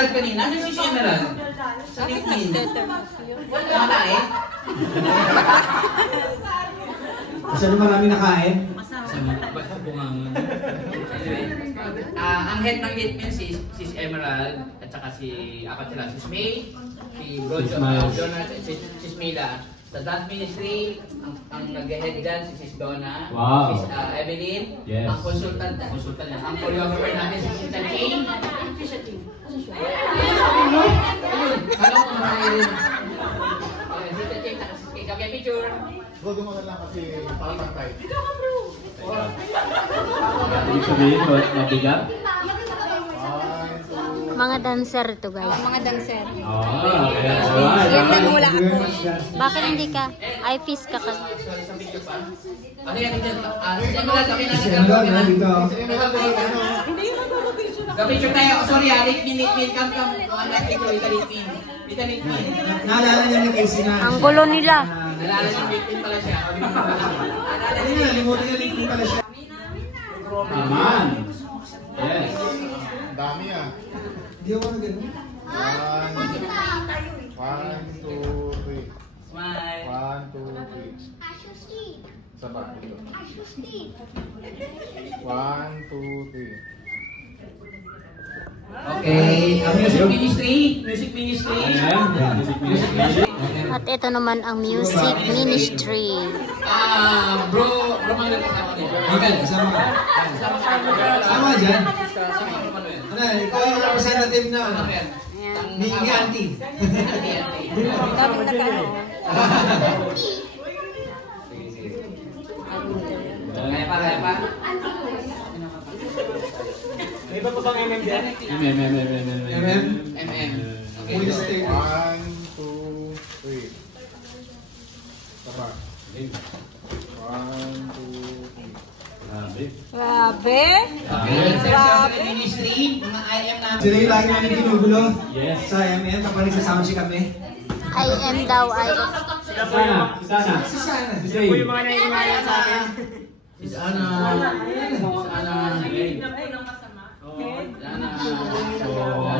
Emerald kanina. Ano si Emerald? Sa LinkedIn. Wala na eh. Masyado marami nakain. Ang head ng Litmin si Emerald at saka si May, si Bro Jonah, si Smila. Sa dance ministry, ang nag-head dyan si Sis Donna, Sis Evelyn, ang consultant niya. Ang choreographer natin si Sis Ching. Kala ko naman rin. Si Ching, kaya picture. Bro, dumagal lang kasi papantay. Ibig sabihin, mabigat? Mga dancer to guys. Mga dancer. Yan lang wala ako. Bakit hindi ka? I-fish ka kasi. Ano yan dyan? Emerald, okay na. Ka-picture tayo. Sorry Litmin. Come. Litmin. Naalala niya ni Casey na. Ang gulo nila. Nalala niya Litmin pala siya. Hindi na, limutin niya Litmin pala siya. Naman. Yes. Dami ah. Hindi ako na ganun. 1, 2, 3. Smile. 1, 2, 3. Saba. 1, 2, 3. Okay, music ministry. At ito naman ang music ministry. Bro Manuel kasama din. Miguel, kasama ka. Kasama ka dyan. Ano, ikaw yung representative na ni Auntie. Kami nagano. Kaya pa. May iba pa bang MM dyan? MM. Okay. 1, 2, 3. Saba. 1, 2, 3. Grabe. Grabe. Ministry, mga IM namin. Sila yung lagi namin ginugulo. Yes. Sa MM, kapag nagsasama si kami. I am daw ay. Sana. Si Sana. Siya po yung mga naiingaya sa akin. Sana.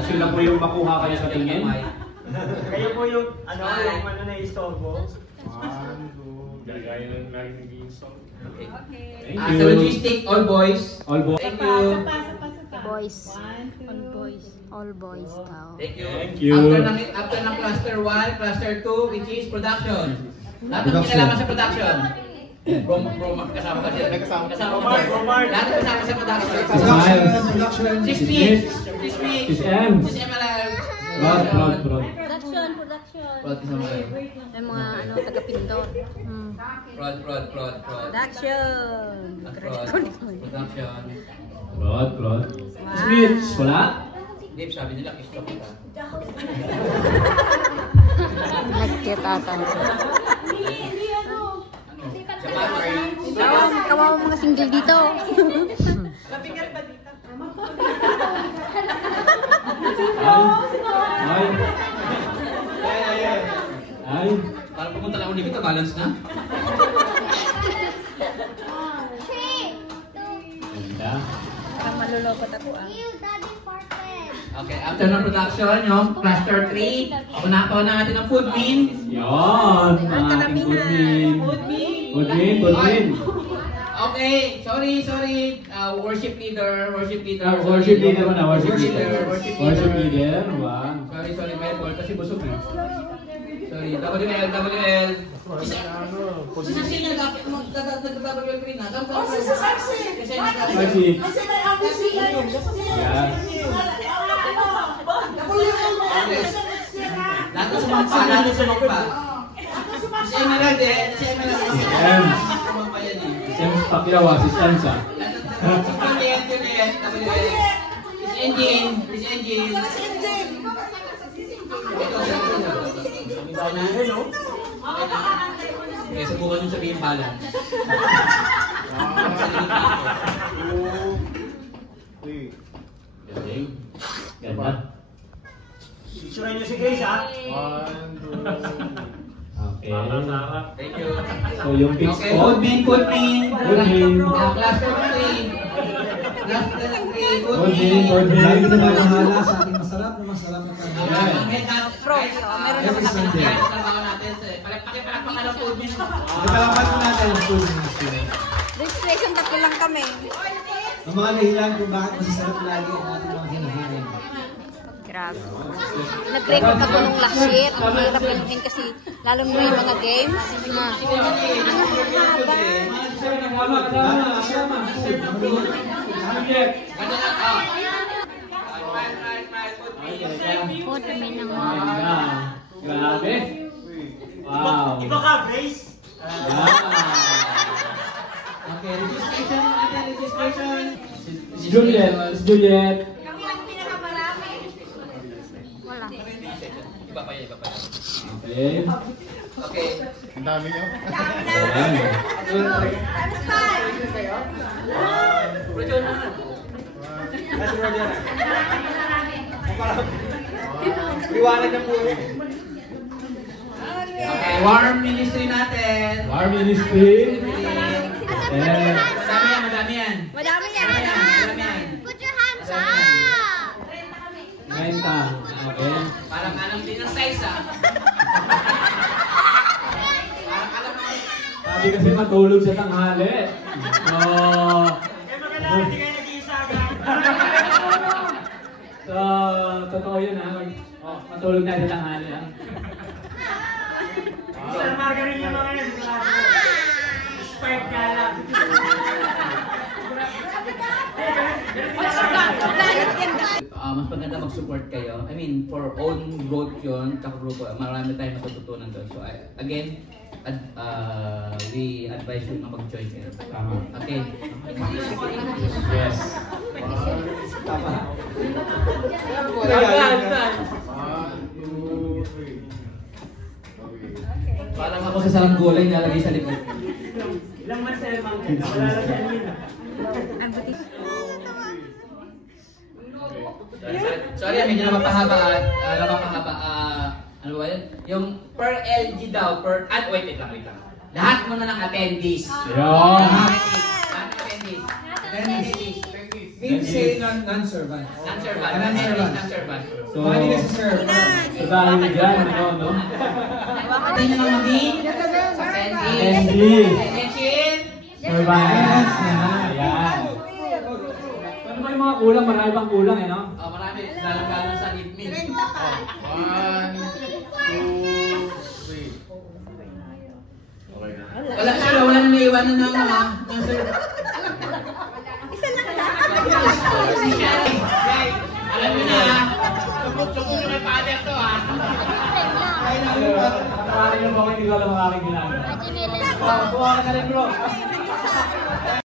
Sila po yung makuha kayo sa tingin. Kayo po yung ano na istorbo. 1, 2, Gagaya lang lagi nag-i-install. Thank Sa you. logistic, all boys. All boys. Thank you. Boys. All boys daw. Thank you. Thank you. After ng cluster 1, cluster 2, which is production. Lahat ng kinalaman sa production. Bro, kasama ka siya. Kasama ka. Lahat ng kasama sa production. Production. Sis P. Sis M. Sis Emerald. Prod. Production. Prod, kasama kayo. May mga taga-pindot. Prod. Production. Production. Prod. Smith, wala? Dave, sabi nila, kiss ka kita. Nagkitatan. Ano? Kawawa mga single dito. Ay. Parang pumunta lang ako dito, balance na. Ganda. Parang malulokot ako Okay, after ng production, yung cluster 3, unapaw na natin ang food bin. Yun. Ang ating good win. Okay, sorry. Worship leader. Worship leader muna. Worship leader. Wow. Sorry, may fault kasi busog eh. Sorry, WL. Kasi sino dapat mag-WL ko rin na? Kasi sa Sarsi. Kasi yes. Lahat na sumampa. Si Emerald eh. Sumampa yan eh. Sem Pacquiao, asistansa. Juliet. Miss Engine. Okay, subukan nyo sabihin balance. 1, 2, 3. Ganda. Picturean nyo si Grace ha? 1, 2, 3. Okay. Thank you. So yung fix Okay, on. food bin. Cluster 3. Good bin. Lagi na bahala sa ating masarap. na masarap na Ang tanghalian. head natin. Frog, meron Every naman Sunday. Kaya trabaho natin. Pakipalakpakan ng food minute. Ipalapat mo natin ang food ministry. Registration, tatlo lang kami. Ang mga dahilan kung bakit masasarap lagi ang ating mga hinahain. Grabe. Nag-record ako nung last year. Ang hirap pinuhin kasi lalo mo yung mga games na food kami ng Grabe. Wow. Iba ka, Grace? Okay, registration natin, registration. Si Juliet. Si Juliet. wala. Iba pa yan, iba pa yan. Okay. Okay. Ayan. Liwanag na po. Okay, warm ministry natin. War Ministry. And Madami yan. Madami yan. Madami yan. Put your hands up. Renta. Okay. Parang alam din ng size ah. Parang alam mo. Sabi kasi matulog sa tanghali. So, Kaya maganda, hindi kayo nag-iisa agad. so totoo yun ha. Matulog na sa tanghali ha. Sir Margarine yung mga yan. Spike ka lang. Mas maganda mag-support kayo. I mean, for own growth yun, tsaka grupo, marami tayong matututunan doon. So, again, we advise you na mag-join kayo. Tama. Okay. Yes. Tama. Parang ako sa sarang gulay nalagay sa likod. Ilang months na yung mga wala lang sa amin. Sorry, medyo napapahaba at ano ba yun? Yung per LG daw, wait lang. Lahat muna ng attendees. Yun. Lahat ng attendees. Attendees. Means say non-servant. Non-servant. Non-servant. Non-servant. So, Baka hindi nasa-serve. so dahil dyan, ano, no? Pati nyo lang maging attendees. Attendees. Attention. Surveillance. Ayan. Ano ba yung mga kulang? Marami pang kulang eh, no? Oh, marami. Lalo sa admin. Wala sila, wala nang naiwanan ng sir. Alam nyo na, tupok-tupok nyo may father to ha. Parang yung mga hindi ko alam ang aking ginagawa. Ate Melen. Buha ka na rin bro.